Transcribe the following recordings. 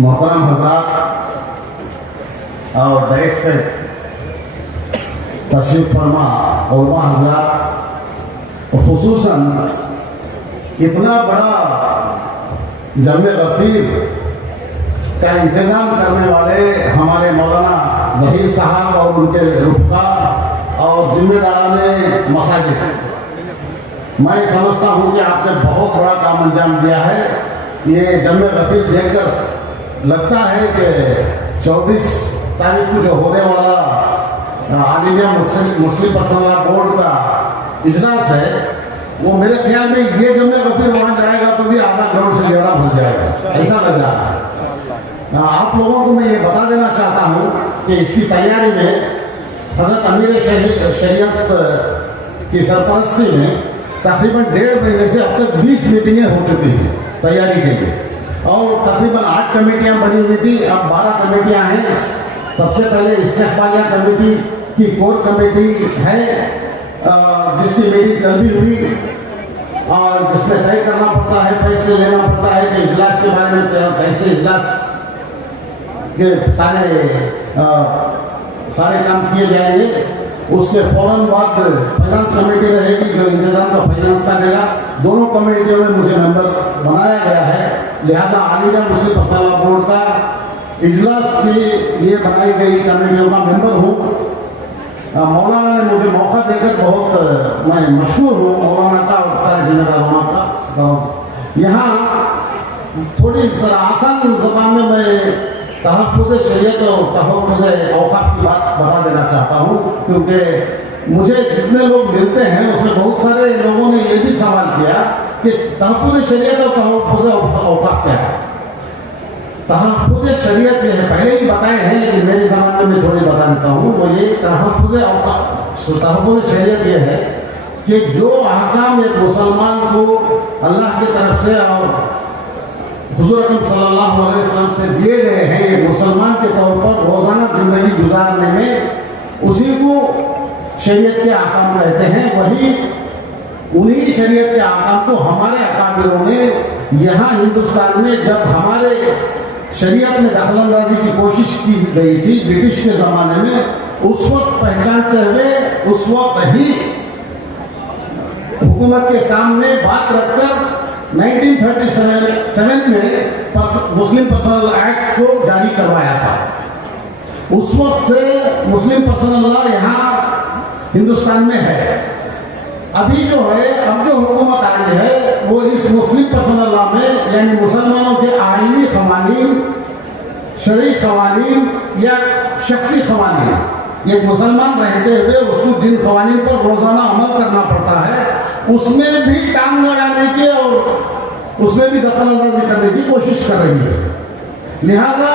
मोहतरम हजरात और देश पे तशरीफ फरमा उलमा हजरात, खुसूसन इतना बड़ा जमे गफीर का इंतजाम करने वाले हमारे मौलाना जहीर साहब और उनके रुफ़ा और जिम्मेदारान मसाजिद, मैं समझता हूँ कि आपने बहुत बड़ा काम अंजाम दिया है। ये जमे गफीर देखकर लगता है कि 24 तारीख को जो होने वाला all India Muslim personal board का इजलास है, वो मेरे ख्याल में ये जमे गफीर वहाँ जाएगा तो भी आधा ग्राउंड से ज़्यादा भर जाएगा, ऐसा लग रहा है। आप लोगों को मैं ये बता देना चाहता हूँ कि इसकी तैयारी में हजरत अमीर शरीयत की सरपरस्ती में तकरीबन 1.5 महीने से अब तक 20 मीटिंगें हो चुकी हैं तैयारी के लिए, और तकरीबन 8 कमेटियां बनी हुई थी, अब 12 कमेटियां हैं। सबसे पहले इस्तेकबालिया कमेटी की कोर कमेटी है, जिसकी मीटिंग कल भी हुई और जिसमें तय करना पड़ता है, फैसले लेना पड़ता है कि इजलास के बारे में कैसे इजलास के सारे काम किए जाएंगे। उसके फौरन बाद फाइनेंस कमेटी रहेगी जो इंतजाम का फाइनेंस करेगा। दोनों कमेटियों में मुझे मेंबर बनाया गया है, लिहाजा all India Muslim personal board का इजलास के लिए बनाई गई कमेटियों का मेंबर हूँ। मौलाना ने मुझे मौका देकर बहुत मैं मशहूर हूँ मौलाना का और सारे जिम्मेदारों का। तो यहाँ थोड़ी आसान जबान में मैं तहफ़्फ़ुज़ शरीयत और तहफ़्फ़ुज़ औक़ाफ़ की बात बता देना चाहता हूँ, क्योंकि मुझे जितने लोग मिलते हैं उसमें बहुत सारे लोगों ने ये भी सवाल किया कि तहफ़्फ़ुज़ शरीयत और तहफ़्फ़ुज़ औक़ाफ़ क्या है। तहफ़्फ़ुज़ शरीयत ये है, पहले ही बताए हैं लेकिन मेरे ज़माने में थोड़ी बता देता हूँ। वो ये तहफ़्फ़ुज़ शरीयत ये है कि जो अहकाम एक मुसलमान को अल्लाह की तरफ से और हुज़ूर अकरम सल्लल्लाहु अलैहि वसल्लम से दिए गए हैं, ये मुसलमान के तौर पर रोज़ाना ज़िंदगी गुजारने में उसी को शरीयत के अहकाम कहते हैं। वही उन्हीं शरीयत के अहकाम को हमारे अकाबिरों ने यहाँ हिंदुस्तान में जब हमारे शरीयत में दखलंदाजी की कोशिश की गई थी ब्रिटिश के ज़माने में, उस वक्त पहचानते हुए उस वक्त ही हुकूमत के सामने बात रखकर 1937 में मुस्लिम पर्सनल एक्ट को जारी करवाया था। उस वक्त से मुस्लिम पर्सनल लॉ यहाँ हिंदुस्तान में है। अभी जो है, अब जो हुकूमत आई है वो इस मुस्लिम पर्सनल लॉ में यानी मुसलमानों के आईनी क़वानीन, शरई क़वानीन या शख्सी क़वानीन, ये मुसलमान रहते हुए उसको जिन क़वानीन पर रोज़ाना अमल करना पड़ता है उसमें भी टांग लगाने की और उसमें भी दखलंदाजी करने की कोशिश कर रही है। लिहाजा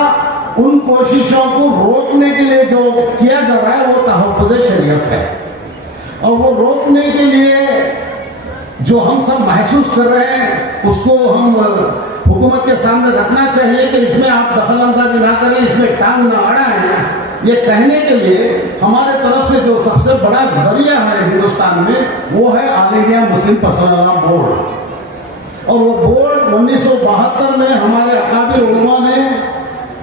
उन कोशिशों को रोकने के लिए जो किया जा रहा है वो तहफ़्फ़ुज़ शरीयत है, और वो रोकने के लिए जो हम सब महसूस कर रहे हैं उसको हम हुकूमत के सामने रखना चाहिए कि इसमें आप दखलंदाजी ना करें, इसमें टांग ना अड़ाएं। ये कहने के लिए हमारे तरफ से जो सबसे बड़ा जरिया है हिंदुस्तान में वो है all India Muslim personal board. और वो बोर्ड 1972 में हमारे अकाबिर उलमा ने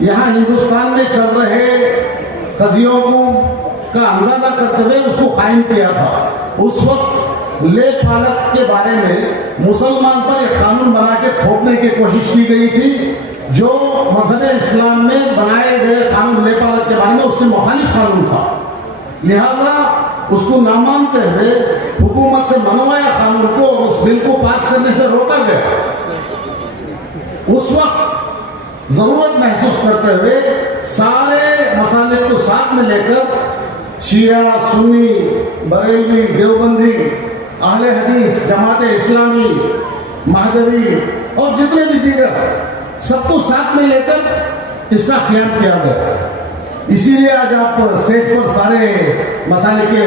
यहाँ हिंदुस्तान में चल रहे कजियों का अंदाजा करते हुए उसको कायम किया था। उस वक्त ले पालक के बारे में मुसलमान पर एक कानून बना के थोपने की कोशिश की गई थी, जो मजहब इस्लाम में बनाए गए कानून ले पालक के बारे में उसके मुखालिफ कानून था। लिहाजा उसको ना मानते हुए हुकूमत से मनवाया कानून को और उस बिल को पास करने से रोका गया। उस वक्त जरूरत महसूस करते हुए सारे मसाले को साथ में लेकर शिया, सुन्नी, बरेलवी, देवबंदी, अहले हदीस, जमात इस्लामी, महदवी और जितने भी दीगर सबको साथ में लेकर इसका क़याम किया गया। इसीलिए आज आप स्टेज पर सारे मसाले के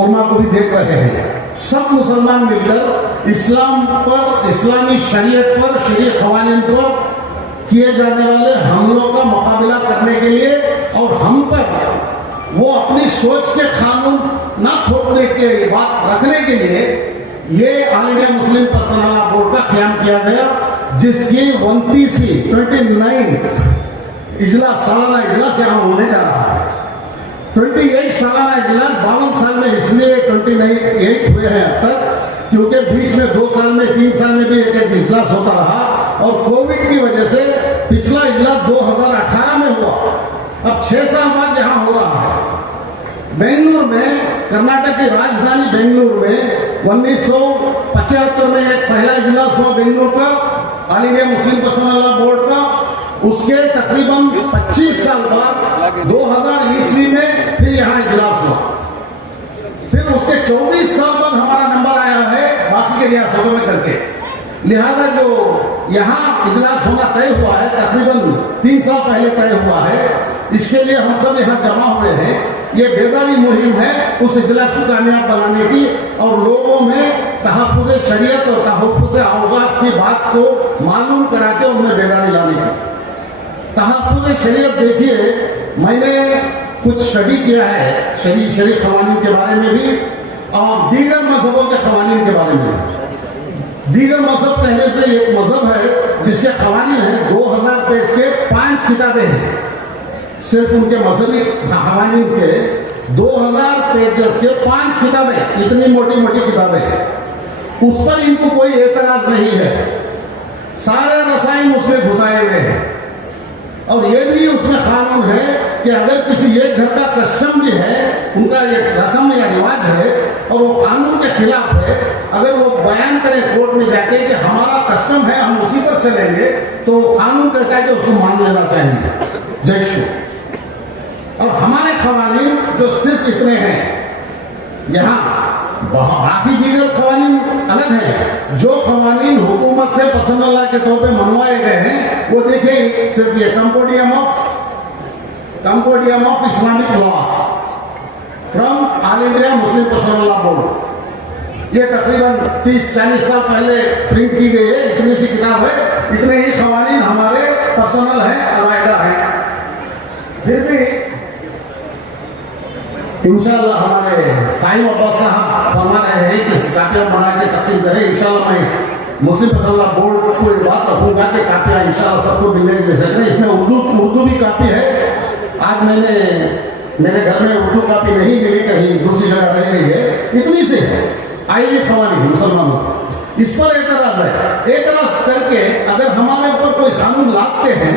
उलमा को भी देख रहे हैं। सब मुसलमान मिलकर इस्लाम पर, इस्लामी शरीयत पर, शरीय क़वानीन पर किए जाने वाले हमलों का मुकाबला करने के लिए और हम पर वो अपनी सोच के कानून ना थोपने के बात रखने के लिए ये all India Muslim personal board का क़याम किया गया, जिसकी 29वीं इजलास, सालाना इजलास यहाँ होने जा रहा है। 28 सालाना इजलास 52 साल में इसलिए 28 हुए हैं अब तक क्योंकि बीच में 2 साल में 3 साल में भी एक इजलास होता रहा और कोविड की वजह से पिछला इजलास 2018 में हुआ। अब 6 साल बाद यहाँ हो रहा है। बेंगलुरु में, कर्नाटक की राजधानी बेंगलुरु में 1975 में एक पहला इजलास हुआ बेंगलुरु का, all India Muslim personal law board का। उसके तकरीबन 25 साल बाद 2000 ईस्वी में फिर यहाँ इजलास हुआ। फिर उसके 24 साल बाद हमारा नंबर आया है बाकी के रियासतों में करके। लिहाजा जो यहाँ इजलास होना तय हुआ है तकरीबन 3 साल पहले तय हुआ है। इसके लिए हम सब यहाँ जमा हुए हैं। ये बेदारी मुहिम है उस इजलास को कामयाब बनाने की और लोगों में तहफ़्फ़ुज़ शरीयत और तहफ़्फ़ुज़ औक़ात की बात को मालूम करा के उनमें बेदारी लाने की। तहफ़्फ़ुज़ शरीयत देखिए, मैंने कुछ स्टडी किया है शरीय क़वानीन के बारे में भी और दीगर मजहबों के क़वानीन के बारे में। दीगर मजहब कहने से एक मजहब है जिसके क़वानीन हैं 2000 पेज के 5 किताबें हैं। सिर्फ उनके मजहबी क़वानीन के 2000 पेजेस के 5 किताबें, इतनी मोटी मोटी किताबें हैं। उस पर इनको कोई एतराज नहीं है। सारे रसायन उसमें घुसाए हुए हैं और ये भी उसमें कानून है कि अगर किसी एक घर का कस्टम भी है, उनका एक रस्म या रिवाज है और वो कानून के खिलाफ है, अगर वो बयान करें कोर्ट में जाके कि हमारा कस्टम है हम उसी पर चलेंगे, तो कानून कहता है कि उसको मान लेना चाहिए जज को। और हमारे क़वानीन जो सिर्फ इतने हैं, यहाँ बाकी दीगर क़वानीन अलग हैं। जो क़वानीन हुकूमत से पर्सनल लॉ के तौर पे मनवाए गए हैं वो देखिए, सिर्फ ये concordium of Islamic laws from all India Muslim personal law board, ये तकरीबन 30-40 साल पहले प्रिंट की गई है। इतनी सी किताब है, इतने ही क़वानीन हमारे पर्सनल हैं, अलग है। फिर भी इंशाअल्लाह हमारे कायम अब्बास साहब फरमा रहे हैं कि कापियां बना के तकसीम करें। इंशाअल्लाह मैं मुस्लिम पर्सनल लॉ बोर्ड को ये बात रखूंगा कि कापियां इंशाअल्लाह सबको मिलने दे सकें। इसमें उर्दू भी कापी है। आज मेरे घर में उर्दू कापी नहीं मिली, कहीं दूसरी जगह रह गई है। इतनी से है आईनी क़वानीन मुसलमानों को, इस पर एतराज है। एतराज करके अगर हमारे ऊपर कोई कानून लादते हैं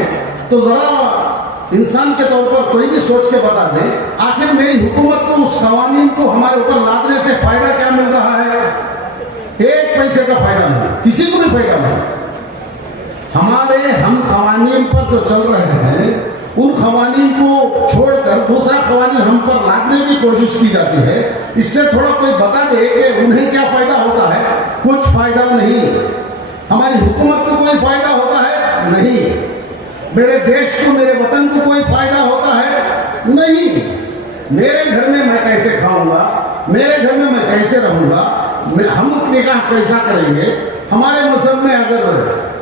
तो जरा इंसान के तौर पर कोई भी सोच के बता दे, आखिर मेरी हुकूमत को उस क़वानीन को हमारे ऊपर लादने से फायदा क्या मिल रहा है? 1 पैसे का फायदा नहीं, किसी को भी फायदा नहीं। हमारे हम क़वानीन पर जो चल रहे हैं उन क़वानीन को छोड़कर दूसरा क़वानीन हम पर लादने की कोशिश की जाती है। इससे थोड़ा कोई बता दे कि उन्हें क्या फायदा होता है। कुछ फायदा नहीं। हमारी हुकूमत को कोई फायदा होता है? नहीं। मेरे देश को, मेरे वतन को कोई फायदा होता है? नहीं। मेरे घर में मैं कैसे खाऊंगा, मेरे घर में मैं कैसे रहूंगा, हम निकाह कैसा करेंगे? हमारे मजहब में अगर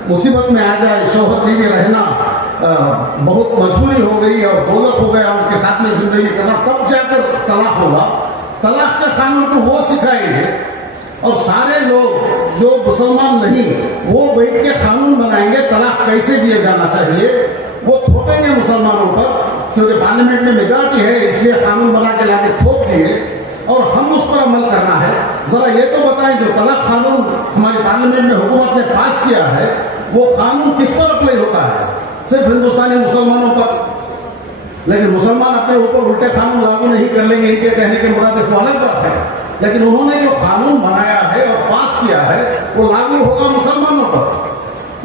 मुसीबत में आ जाए, शौहर बीवी रहना बहुत मजबूरी हो गई और दौलत हो गया, उनके साथ में जिंदगी करना, तब जाकर तलाक होगा। तलाक का कानून तो वो सिखाएंगे और सारे लोग जो मुसलमान नहीं वो बैठ के कानून बनाएंगे तलाक कैसे दिया जाना चाहिए। वो थोपेंगे मुसलमानों पर, क्योंकि पार्लियामेंट में मेजॉरिटी है इसलिए कानून बना के लाके थोप दिए और हम उस पर अमल करना है। जरा ये तो बताएं, जो तलाक कानून हमारी पार्लियामेंट में हुकूमत ने पास किया है वो कानून किस पर अप्लाई होता है? सिर्फ हिंदुस्तानी मुसलमानों पर। लेकिन मुसलमान अपने ऊपर उल्टे कानून लागू नहीं कर लेंगे, इनके कहने के मुताबिक वो अलग बात है। लेकिन उन्होंने जो कानून बनाया है और पास किया है वो लागू होगा मुसलमानों पर,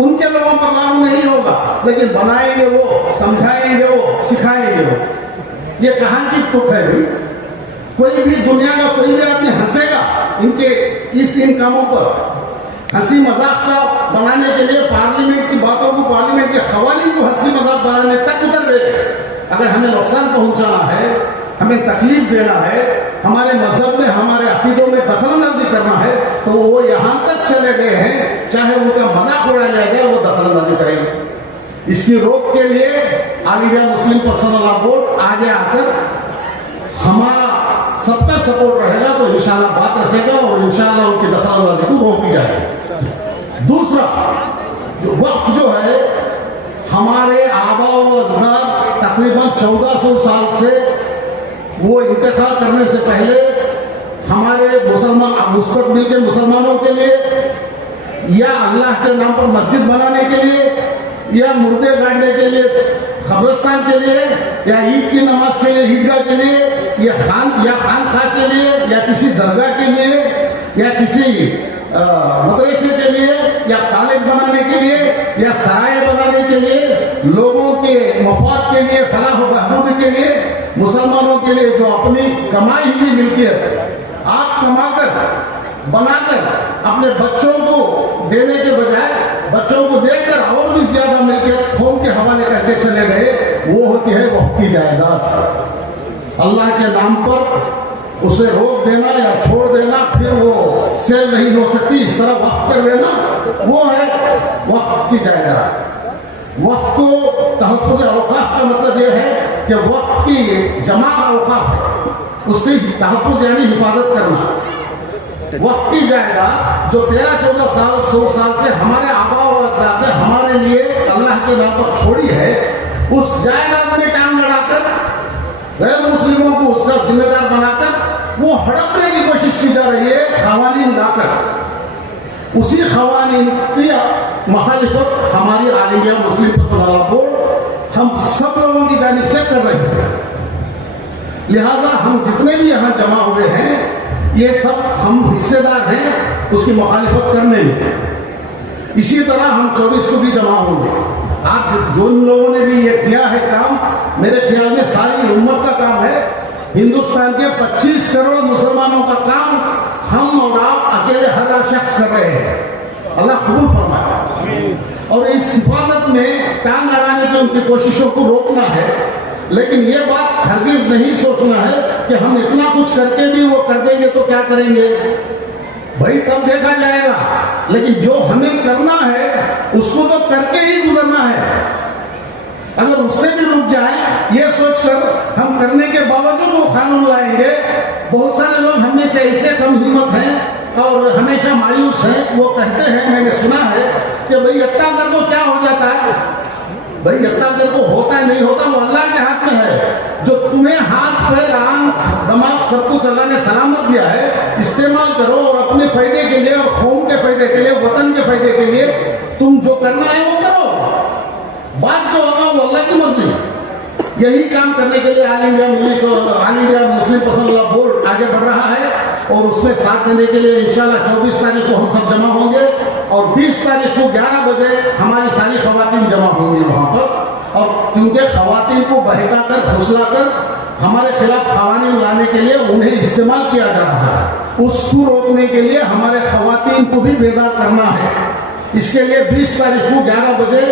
उनके लोगों पर लागू नहीं होगा। लेकिन बनाएंगे वो, समझाएंगे वो, सिखाएंगे वो। ये कहां की तुक है भाई? कोई भी दुनिया का कोई भी आदमी हंसेगा इनके इन कामों पर। हंसी मजाक का बनाने के लिए पार्लियामेंट की बातों को, पार्लियामेंट के क़वानीन को हंसी मजाक बनाने तक उतर गए। अगर हमें नुकसान पहुंचाना है, हमें तकलीफ देना है, हमारे मजहब में, हमारे अकीदों में दखलंदाजी करना है, तो वो यहां तक चले गए हैं। चाहे उनका मजाक उड़ाया जाएगा वो दखलंदाजी करेंगे। इसकी रोक के लिए all India Muslim personal law board आगे आकर हमारा सबका सपोर्ट रहेगा तो इंशाल्लाह बात रखेगा और इंशाल्लाह उनकी दखलंदाजी को रोकी जाएगी। दूसरा जो वक्त जो है हमारे आबा व अजदाद तकरीबन 1400 साल से वो इंतकाल करने से पहले हमारे मुस्तकबिल के मुसलमानों के लिए या अल्लाह के नाम पर मस्जिद बनाने के लिए या मुर्दे गाड़ने के लिए कब्रिस्तान के लिए या ईद की नमाज के लिए ईदगाह के लिए या खानखा के लिए या किसी दरगाह के लिए या किसी मदरसे के लिए या कॉलेज बनाने के लिए या सराय बनाने के लिए लोगों के मफाद के लिए फलाह व बहबूद के लिए मुसलमानों के लिए जो अपनी कमाई हुई मिल्कियत आप कमाकर बनाकर अपने बच्चों को देने के बजाय बच्चों को देकर और भी ज्यादा मिल्कियत कौम के हवाले करके चले गए, वो होती है वक्फ की जायदाद। अल्लाह के नाम पर उसे रोक देना या छोड़ देना, फिर वो सेल नहीं हो सकती, इस तरह वक्फ कर देना, वो है वक्फ की जायदाद। वक्फ को तहफ़्फ़ुज़ औक़ाफ़ का मतलब ये है कि वक्फ की जमा औक़ाफ़ है, उसकी तहफ़्फ़ुज़ यानी हिफाजत करना। वक्त की जायदाद जो 13-14 साल 100 साल से हमारे आबा व अजदाद ने हमारे लिए अल्लाह के नाम पर छोड़ी है, उस जायदाद में टांग लड़ाकर गैर मुस्लिमों को उसका जिम्मेदार बनाकर वो हड़पने की कोशिश की जा रही है, क़वानीन लाकर। उसी क़वानीन की मुखालिफत हमारी all India Muslim personal law board हम सब लोगों की जानिब से कर रहे हैं। लिहाजा हम जितने भी यहाँ जमा हुए हैं, ये सब हम हिस्सेदार हैं उसकी मुखालिफत करने में। इसी तरह हम 24 को भी जमा होंगे। आज जो लोगों ने भी ये किया है काम, मेरे ख्याल में सारी उम्मत का काम है। हिंदुस्तान के 25 करोड़ मुसलमानों का काम हम और आप अकेले हर शख्स कर रहे हैं। अल्लाह कबूल फरमाए। और इस हिफाजत में टांग लगाने की उनकी कोशिशों को रोकना है, लेकिन ये बात हरगिज नहीं सोचना है कि हम इतना कुछ करके भी वो कर देंगे तो क्या करेंगे, भाई तब देखा जाएगा। लेकिन जो हमें करना है उसको तो करके ही गुजरना है। अगर उससे भी रुक जाए ये सोचकर हम करने के बावजूद वो कानून लाएंगे, बहुत सारे लोग हमें से ऐसे कम हिम्मत हैं और हमेशा मायूस हैं। वो कहते हैं, मैंने सुना है कि भाई इतना कर दो क्या हो जाता है। भाई इतना देर को होता है नहीं होता वो अल्लाह के हाथ में है। जो तुम्हें हाथ पैर आंख दिमाग सब कुछ अल्लाह ने सलामत दिया है, इस्तेमाल करो और अपने फायदे के लिए और कौम के फायदे के लिए, वतन के फायदे के लिए तुम जो करना है वो करो। बात जो होगा वो अल्लाह की मर्जी। यही काम करने के लिए all India Muslim personal law board आगे बढ़ रहा है और उसमें साथ देने के लिए इंशाल्लाह 24 तारीख को हम सब जमा होंगे और 20 तारीख को 11 बजे हमारी सारी खवातीन जमा होंगी वहां पर। और क्योंकि खवातीन को बहकाकर फुसलाकर हमारे खिलाफ क़वानीन लाने के लिए उन्हें इस्तेमाल किया जा रहा है, उसको रोकने के लिए हमारे खवातीन को भी बेदार करना है। इसके लिए 20 तारीख को 11 बजे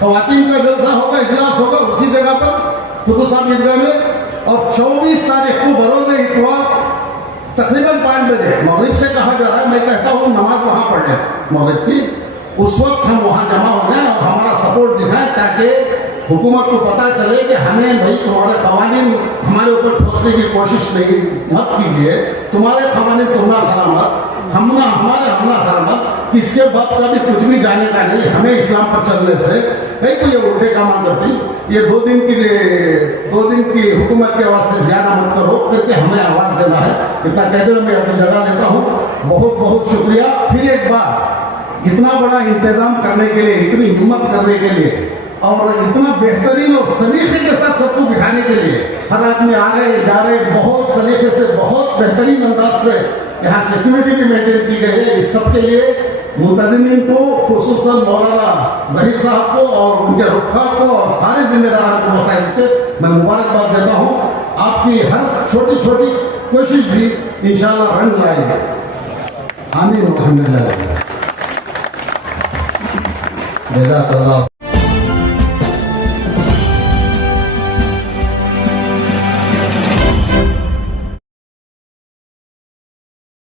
खवातीन का जलसा होगा, इजलास होगा उसी जगह पर खुदू साहब ईदगाह में। और 24 तारीख को बरोज़ इतवार तकरीबन 5 बजे मगरिब से कहा जा रहा है, मैं कहता हूँ नमाज वहां पढ़ लें मगरिब की, उस वक्त हम वहां जमा हो जाए और हमारा सपोर्ट दिखाएं ताकि हुकूमत को पता चले कि हमें भाई तुम्हारे क़वानीन हमारे ऊपर ठोसने की कोशिश नहीं मत कीजिए, तुम्हारे क़वानीन तुम्हारा सलामत, हमारा सलामत, किसके बाप का भी कुछ भी जाने का नहीं, हमें इस्लाम पर चलने से कहीं तो ये उल्टे काम करती। ये 2 दिन की हुकूमत के वास्ते ज्यादा मत करो करके हमें आवाज देना है। इतना कहते हुए मैं अपनी जगह लेता हूँ। बहुत बहुत शुक्रिया फिर एक बार इतना बड़ा इंतजाम करने के लिए, इतनी हिम्मत करने के लिए और इतना बेहतरीन और सलीके के साथ सबको बिठाने के लिए। हर आदमी आ रहे जा रहे, बहुत सलीके से बहुत बेहतरीन अंदाज से यहाँ सिक्योरिटी भी मेंटेन की गई है। इस सब के लिए मुंतज़िमीन को, खुसूसन मौलाना ज़हीर साहब को और उनके रुखा को और सारे जिम्मेदारों को मसाइल के मैं मुबारकबाद देता हूँ। आपकी हर छोटी छोटी कोशिश भी इंशाअल्लाह रंग लाएगी। आमीन। अल्हम्दुलिल्लाह।